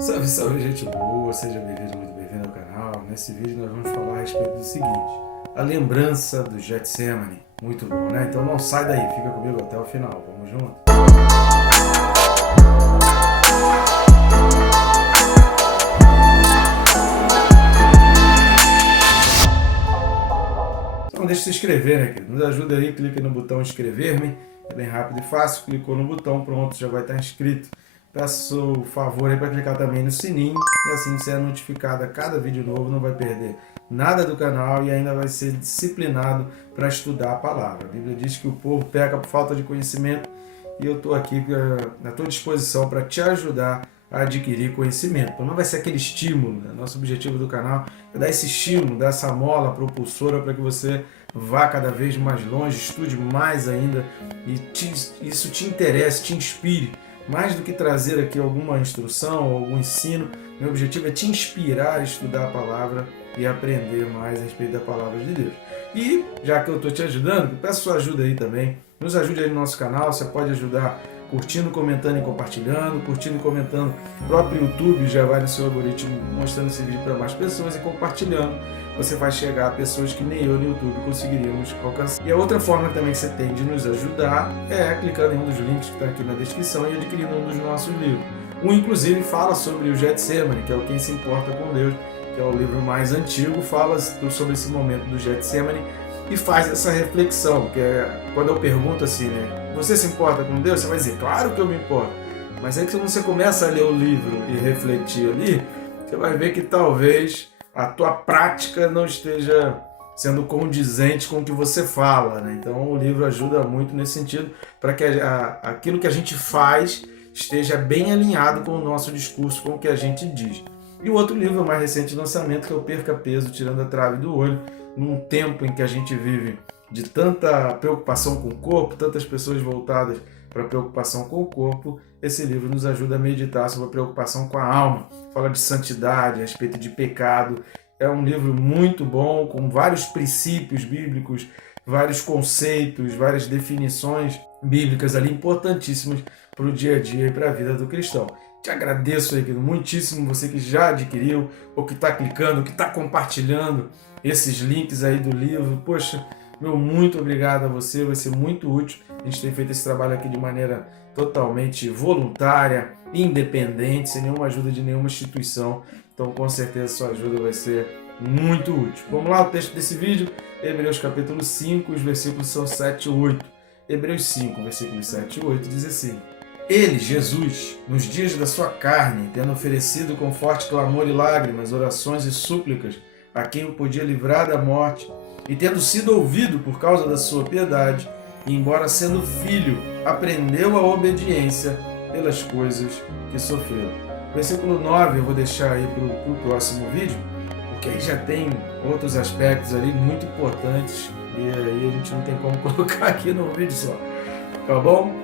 Salve, salve, gente boa, seja bem-vindo, muito bem-vindo ao canal. Nesse vídeo nós vamos falar a respeito do seguinte: a lembrança do Getsemane. Muito bom, né? Então não sai daí, fica comigo até o final, vamos junto? Então deixa se inscrever, né, querido? Nos ajuda aí, clica no botão inscrever-me, é bem rápido e fácil, clicou no botão, pronto, já vai estar inscrito. Peço o favor aí para clicar também no sininho e assim você é notificado a cada vídeo novo, não vai perder nada do canal e ainda vai ser disciplinado para estudar a palavra. A Bíblia diz que o povo peca por falta de conhecimento e eu estou aqui à tua disposição para te ajudar a adquirir conhecimento. Então não vai ser aquele estímulo, né? Nosso objetivo do canal é dar esse estímulo, dar essa mola propulsora para que você vá cada vez mais longe, estude mais ainda e isso te interesse, te inspire. Mais do que trazer aqui alguma instrução ou algum ensino, meu objetivo é te inspirar a estudar a palavra e aprender mais a respeito da palavra de Deus. E, já que eu estou te ajudando, peço sua ajuda aí também. Nos ajude aí no nosso canal, você pode ajudar curtindo, comentando e compartilhando, curtindo e comentando. O próprio YouTube já vai no seu algoritmo mostrando esse vídeo para mais pessoas e compartilhando. Você vai chegar a pessoas que nem eu no YouTube conseguiríamos alcançar. E a outra forma também que você tem de nos ajudar é clicando em um dos links que está aqui na descrição e adquirindo um dos nossos livros. Um, inclusive, fala sobre o Getsemane, que é o Quem se Importa com Deus, que é o livro mais antigo, fala sobre esse momento do Getsemane e faz essa reflexão, que é quando eu pergunto assim, né? Você se importa com Deus? Você vai dizer, claro que eu me importo. Mas aí quando você começa a ler o livro e refletir ali, você vai ver que talvez a tua prática não esteja sendo condizente com o que você fala, né? Então o livro ajuda muito nesse sentido, para que aquilo que a gente faz esteja bem alinhado com o nosso discurso, com o que a gente diz. E o outro livro, o mais recente lançamento, que é o Perca Peso, Tirando a Trave do Olho, num tempo em que a gente vive de tanta preocupação com o corpo, tantas pessoas voltadas para a preocupação com o corpo, esse livro nos ajuda a meditar sobre a preocupação com a alma. Fala de santidade, a respeito de pecado. É um livro muito bom, com vários princípios bíblicos, vários conceitos, várias definições bíblicas ali importantíssimas para o dia a dia e para a vida do cristão. Te agradeço aí, muitíssimo, você que já adquiriu, ou que está clicando, que está compartilhando esses links aí do livro. Poxa, meu muito obrigado a você, vai ser muito útil. A gente tem feito esse trabalho aqui de maneira totalmente voluntária, independente, sem nenhuma ajuda de nenhuma instituição. Então, com certeza, sua ajuda vai ser muito útil. Vamos lá, o texto desse vídeo, Hebreus capítulo 5, os versículos são 7 e 8. Hebreus 5, versículos 7 e 8 diz assim: Ele, Jesus, nos dias da sua carne, tendo oferecido com forte clamor e lágrimas, orações e súplicas a quem o podia livrar da morte, e tendo sido ouvido por causa da sua piedade, e embora sendo filho, aprendeu a obediência pelas coisas que sofreu. Versículo 9 eu vou deixar aí para o próximo vídeo, porque aí já tem outros aspectos ali muito importantes, e aí a gente não tem como colocar aqui no vídeo só. Tá bom?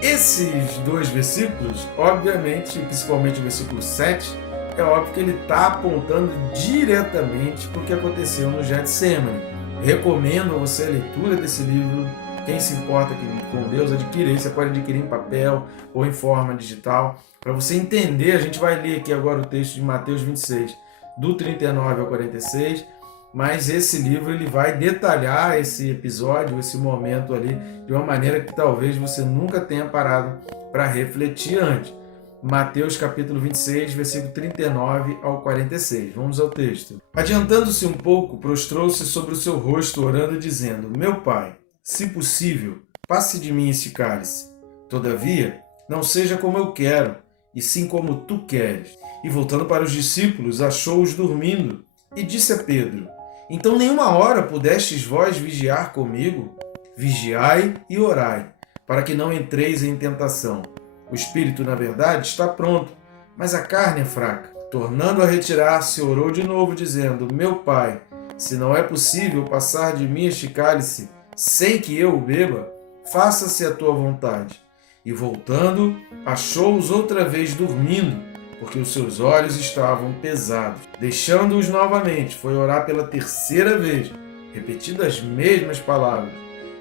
Esses dois versículos, obviamente, principalmente o versículo 7, é óbvio que ele está apontando diretamente para o que aconteceu no Getsemane. Recomendo a você a leitura desse livro. Quem se importa com Deus, adquire. Você pode adquirir em papel ou em forma digital. Para você entender, a gente vai ler aqui agora o texto de Mateus 26, do 39 ao 46. Mas esse livro ele vai detalhar esse episódio, esse momento ali, de uma maneira que talvez você nunca tenha parado para refletir antes. Mateus capítulo 26, versículo 39 ao 46. Vamos ao texto. Adiantando-se um pouco, prostrou-se sobre o seu rosto, orando e dizendo: Meu Pai, se possível, passe de mim esse cálice. Todavia, não seja como eu quero, e sim como tu queres. E voltando para os discípulos, achou-os dormindo, e disse a Pedro: Então nenhuma hora pudestes vós vigiar comigo? Vigiai e orai, para que não entreis em tentação. O espírito, na verdade, está pronto, mas a carne é fraca. Tornando a retirar-se, orou de novo, dizendo: Meu Pai, se não é possível passar de mim este cálice sem que eu o beba, faça-se a tua vontade. E voltando, achou-os outra vez dormindo, porque os seus olhos estavam pesados. Deixando-os novamente, foi orar pela terceira vez, repetindo as mesmas palavras.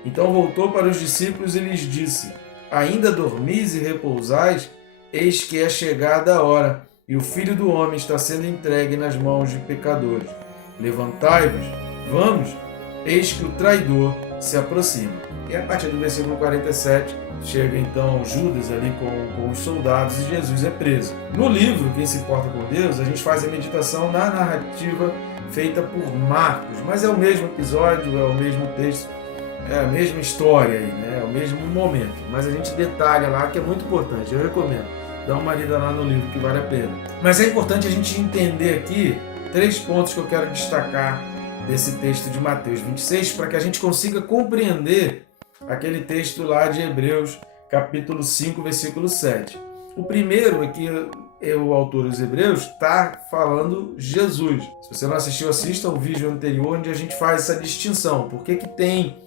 Então voltou para os discípulos e lhes disse: Ainda dormis e repousais? Eis que é chegada a hora, e o Filho do Homem está sendo entregue nas mãos de pecadores. Levantai-vos, vamos, eis que o traidor se aproxima. E a partir do versículo 47, chega então Judas ali com os soldados e Jesus é preso. No livro Quem se importa com Deus, a gente faz a meditação na narrativa feita por Marcos, mas é o mesmo episódio, é o mesmo texto, é a mesma história aí, né? É o mesmo momento, mas a gente detalha lá que é muito importante, eu recomendo. Dá uma lida lá no livro que vale a pena. Mas é importante a gente entender aqui 3 pontos que eu quero destacar desse texto de Mateus 26 para que a gente consiga compreender aquele texto lá de Hebreus, capítulo 5, versículo 7. O primeiro é que o autor dos Hebreus está falando Jesus. Se você não assistiu, assista o vídeo anterior onde a gente faz essa distinção. Por que tem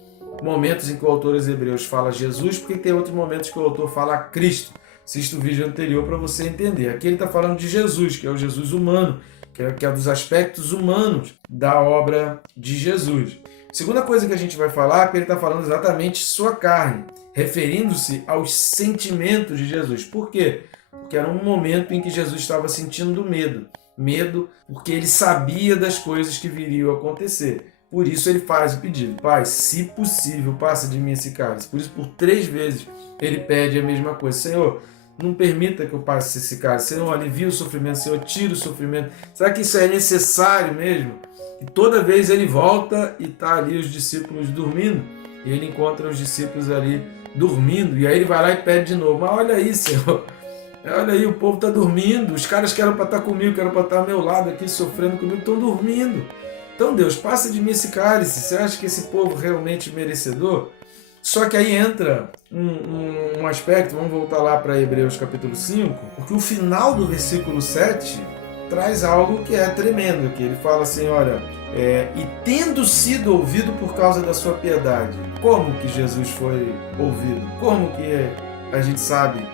momentos em que o autor dos Hebreus fala Jesus, por que tem outros momentos que o autor fala Cristo? Assista o vídeo anterior para você entender. Aqui ele está falando de Jesus, que é o Jesus humano, que é dos aspectos humanos da obra de Jesus. Segunda coisa que a gente vai falar é que ele está falando exatamente sua carne, referindo-se aos sentimentos de Jesus. Por quê? Porque era um momento em que Jesus estava sentindo medo. Medo porque ele sabia das coisas que viriam a acontecer. Por isso ele faz o pedido. Pai, se possível, passa de mim esse cálice. Por isso, por 3 vezes, ele pede a mesma coisa. Senhor, não permita que eu passe esse cálice. Senhor, alivia o sofrimento. Senhor, tira o sofrimento. Será que isso é necessário mesmo? E toda vez ele volta e está ali os discípulos dormindo. E ele encontra os discípulos ali dormindo. E aí ele vai lá e pede de novo. Mas olha aí, Senhor. Olha aí, o povo está dormindo. Os caras que eram para estar comigo, que eram para estar ao meu lado aqui, sofrendo comigo, estão dormindo. Então, Deus, passa de mim esse cálice. Você acha que esse povo realmente é merecedor? Só que aí entra um aspecto, vamos voltar lá para Hebreus capítulo 5, porque o final do versículo 7 traz algo que é tremendo, que ele fala assim, olha, e tendo sido ouvido por causa da sua piedade. Como que Jesus foi ouvido? Como que a gente sabe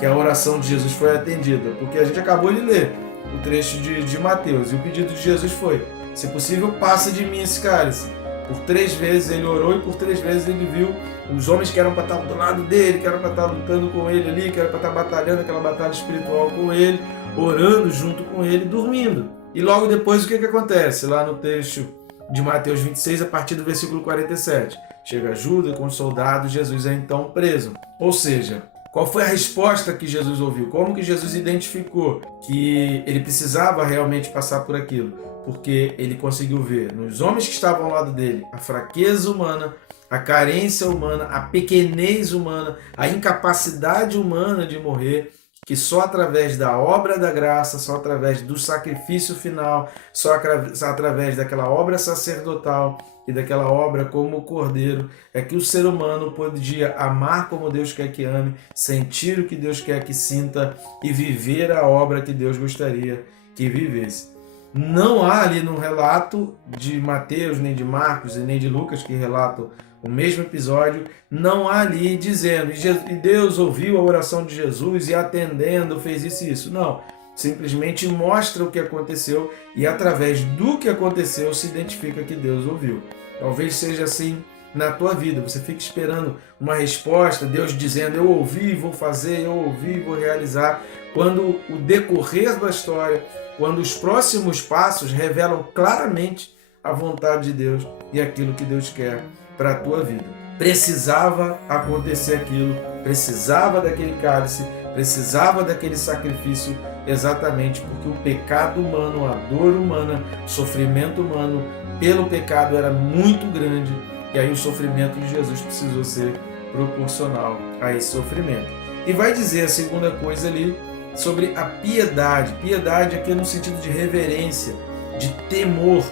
que a oração de Jesus foi atendida? Porque a gente acabou de ler o trecho de Mateus, e o pedido de Jesus foi, se possível, passa de mim esse cálice. Por 3 vezes ele orou e por 3 vezes ele viu os homens que eram para estar do lado dele, que eram para estar lutando com ele ali, que eram para estar batalhando aquela batalha espiritual com ele, orando junto com ele, dormindo. E logo depois o que acontece? Lá no texto de Mateus 26, a partir do versículo 47. Chega Judas com os soldados, Jesus é então preso. Ou seja, qual foi a resposta que Jesus ouviu? Como que Jesus identificou que ele precisava realmente passar por aquilo? Porque ele conseguiu ver nos homens que estavam ao lado dele a fraqueza humana, a carência humana, a pequenez humana, a incapacidade humana de morrer, que só através da obra da graça, só através do sacrifício final, só através daquela obra sacerdotal e daquela obra como o Cordeiro, é que o ser humano podia amar como Deus quer que ame, sentir o que Deus quer que sinta e viver a obra que Deus gostaria que vivesse. Não há ali no relato de Mateus, nem de Marcos e nem de Lucas, que relatam o mesmo episódio, não há ali dizendo, e Deus ouviu a oração de Jesus e atendendo fez isso e isso. Não, simplesmente mostra o que aconteceu e através do que aconteceu se identifica que Deus ouviu. Talvez seja assim na tua vida, você fica esperando uma resposta, Deus dizendo, eu ouvi, vou fazer, eu ouvi, vou realizar, quando o decorrer da história, quando os próximos passos revelam claramente a vontade de Deus e aquilo que Deus quer para a tua vida. Precisava acontecer aquilo, precisava daquele cálice, precisava daquele sacrifício, exatamente porque o pecado humano, a dor humana, o sofrimento humano pelo pecado era muito grande, e aí o sofrimento de Jesus precisou ser proporcional a esse sofrimento. E vai dizer a segunda coisa ali sobre a piedade. Piedade aqui no sentido de reverência, de temor,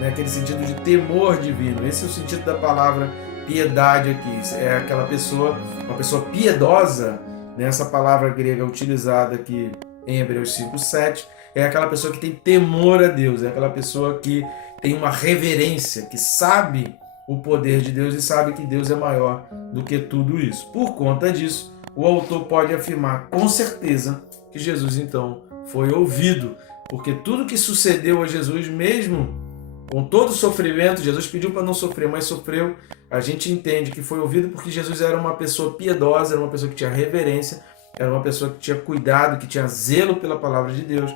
né? Aquele sentido de temor divino. Esse é o sentido da palavra piedade aqui. É aquela pessoa, uma pessoa piedosa, né? Essa palavra grega utilizada aqui em Hebreus 5:7, é aquela pessoa que tem temor a Deus, é aquela pessoa que tem uma reverência, que sabe o poder de Deus e sabe que Deus é maior do que tudo isso. Por conta disso, o autor pode afirmar com certeza que Jesus então foi ouvido, porque tudo que sucedeu a Jesus, mesmo com todo o sofrimento, Jesus pediu para não sofrer, mas sofreu, a gente entende que foi ouvido porque Jesus era uma pessoa piedosa, era uma pessoa que tinha reverência, era uma pessoa que tinha cuidado, que tinha zelo pela palavra de Deus.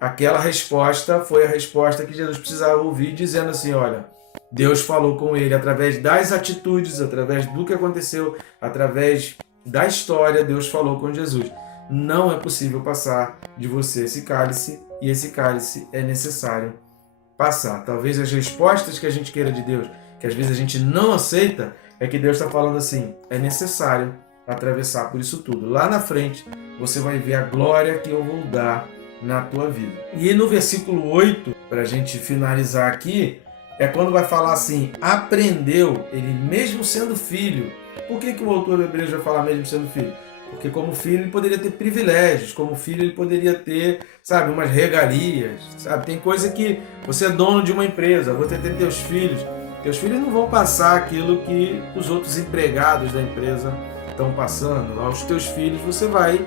Aquela resposta foi a resposta que Jesus precisava ouvir, dizendo assim, olha, Deus falou com ele através das atitudes, através do que aconteceu, através da história, Deus falou com Jesus. Não é possível passar de você esse cálice, e esse cálice é necessário passar. Talvez as respostas que a gente queira de Deus, que às vezes a gente não aceita, é que Deus está falando assim, é necessário atravessar por isso tudo. Lá na frente, você vai ver a glória que eu vou dar na tua vida. E no versículo 8, para a gente finalizar aqui, é quando vai falar assim, aprendeu, ele mesmo sendo filho. Por que o autor hebreu vai falar mesmo sendo filho? Porque como filho ele poderia ter privilégios, como filho ele poderia ter, sabe, umas regalias, sabe? Tem coisa que você é dono de uma empresa, você tem teus filhos não vão passar aquilo que os outros empregados da empresa estão passando. Aos teus filhos você vai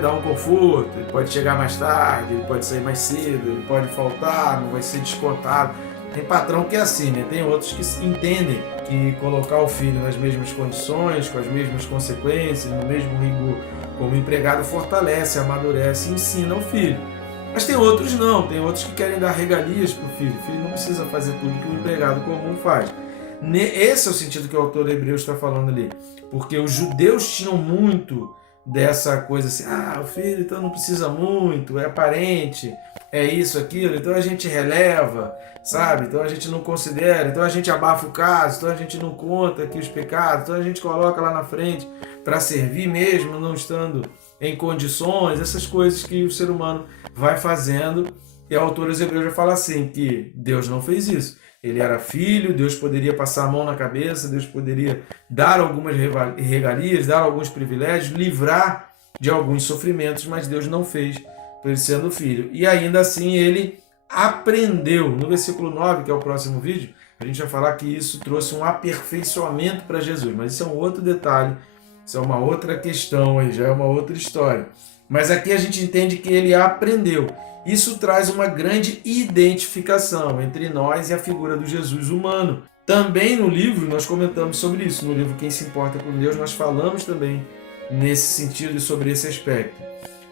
dar um conforto, ele pode chegar mais tarde, ele pode sair mais cedo, ele pode faltar, não vai ser descontado. Tem patrão que é assim, né? Tem outros que entendem que colocar o filho nas mesmas condições, com as mesmas consequências, no mesmo rigor, como empregado, fortalece, amadurece e ensina o filho. Mas tem outros não, tem outros que querem dar regalias para o filho. O filho não precisa fazer tudo que o empregado comum faz. Esse é o sentido que o autor hebreu está falando ali. Porque os judeus tinham muito dessa coisa assim, o filho então não precisa muito, é parente, é isso, aquilo, então a gente releva, sabe? Então a gente não considera, então a gente abafa o caso, então a gente não conta aqui os pecados, então a gente coloca lá na frente para servir mesmo, não estando em condições, essas coisas que o ser humano vai fazendo. E o autor aos Hebreus já fala assim, que Deus não fez isso. Ele era filho, Deus poderia passar a mão na cabeça, Deus poderia dar algumas regalias, dar alguns privilégios, livrar de alguns sofrimentos, mas Deus não fez por ele sendo filho. E ainda assim ele aprendeu. No versículo 9, que é o próximo vídeo, a gente vai falar que isso trouxe um aperfeiçoamento para Jesus, mas isso é um outro detalhe, isso é uma outra questão, aí já é uma outra história. Mas aqui a gente entende que ele aprendeu. Isso traz uma grande identificação entre nós e a figura do Jesus humano. Também no livro nós comentamos sobre isso. No livro Quem se Importa com Deus nós falamos também nesse sentido e sobre esse aspecto.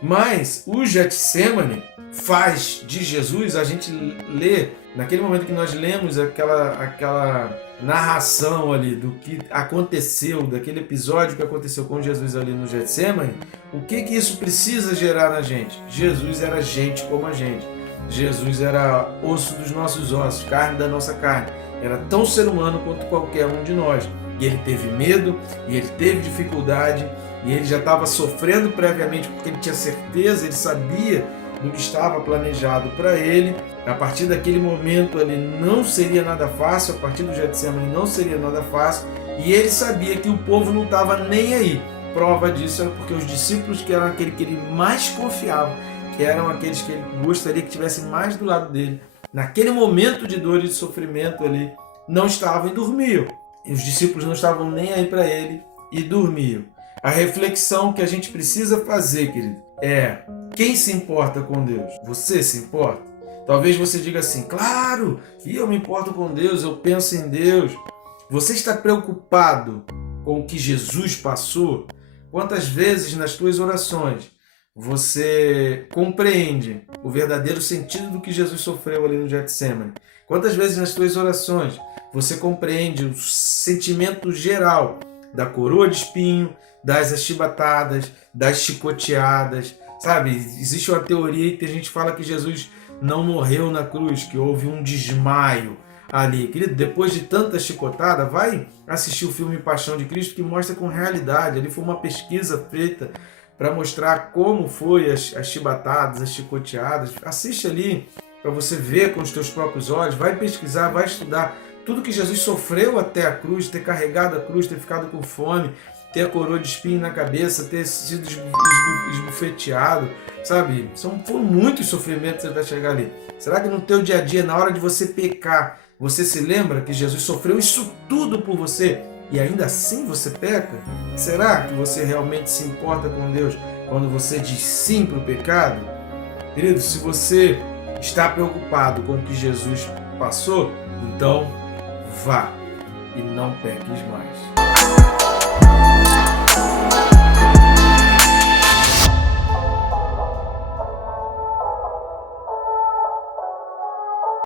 Mas o Getsêmani faz de Jesus, a gente lê, naquele momento que nós lemos aquela narração ali do que aconteceu, daquele episódio que aconteceu com Jesus ali no Getsêmani, o que isso precisa gerar na gente? Jesus era gente como a gente. Jesus era osso dos nossos ossos, carne da nossa carne. Era tão ser humano quanto qualquer um de nós. E ele teve medo, e ele teve dificuldade, e ele já estava sofrendo previamente porque ele tinha certeza, ele sabia do que estava planejado para ele. A partir daquele momento ali não seria nada fácil, a partir do Getsêmani não seria nada fácil, e ele sabia que o povo não estava nem aí. Prova disso é porque os discípulos, que eram aquele que ele mais confiava, que eram aqueles que ele gostaria que estivessem mais do lado dele, naquele momento de dor e de sofrimento ali, não estavam e dormiam. E os discípulos não estavam nem aí para ele e dormiam. A reflexão que a gente precisa fazer, querido, é: quem se importa com Deus? Você se importa? Talvez você diga assim, claro que eu me importo com Deus, eu penso em Deus. Você está preocupado com o que Jesus passou? Quantas vezes nas tuas orações você compreende o verdadeiro sentido do que Jesus sofreu ali no Getsêmani? Quantas vezes nas tuas orações você compreende o sentimento geral da coroa de espinho, das chibatadas, das chicoteadas, sabe? Existe uma teoria que a gente fala que Jesus não morreu na cruz, que houve um desmaio ali. Querido, depois de tanta chicotada, vai assistir o filme Paixão de Cristo, que mostra com realidade. Ali foi uma pesquisa feita para mostrar como foi as chibatadas, as chicoteadas. Assiste ali para você ver com os teus próprios olhos, vai pesquisar, vai estudar tudo que Jesus sofreu até a cruz, ter carregado a cruz, ter ficado com fome, ter a coroa de espinho na cabeça, ter sido esbufeteado, sabe? Foram muitos sofrimentos até chegar ali. Será que no teu dia a dia, na hora de você pecar, você se lembra que Jesus sofreu isso tudo por você e ainda assim você peca? Será que você realmente se importa com Deus quando você diz sim para o pecado? Querido, se você está preocupado com o que Jesus passou, então vá e não peques mais.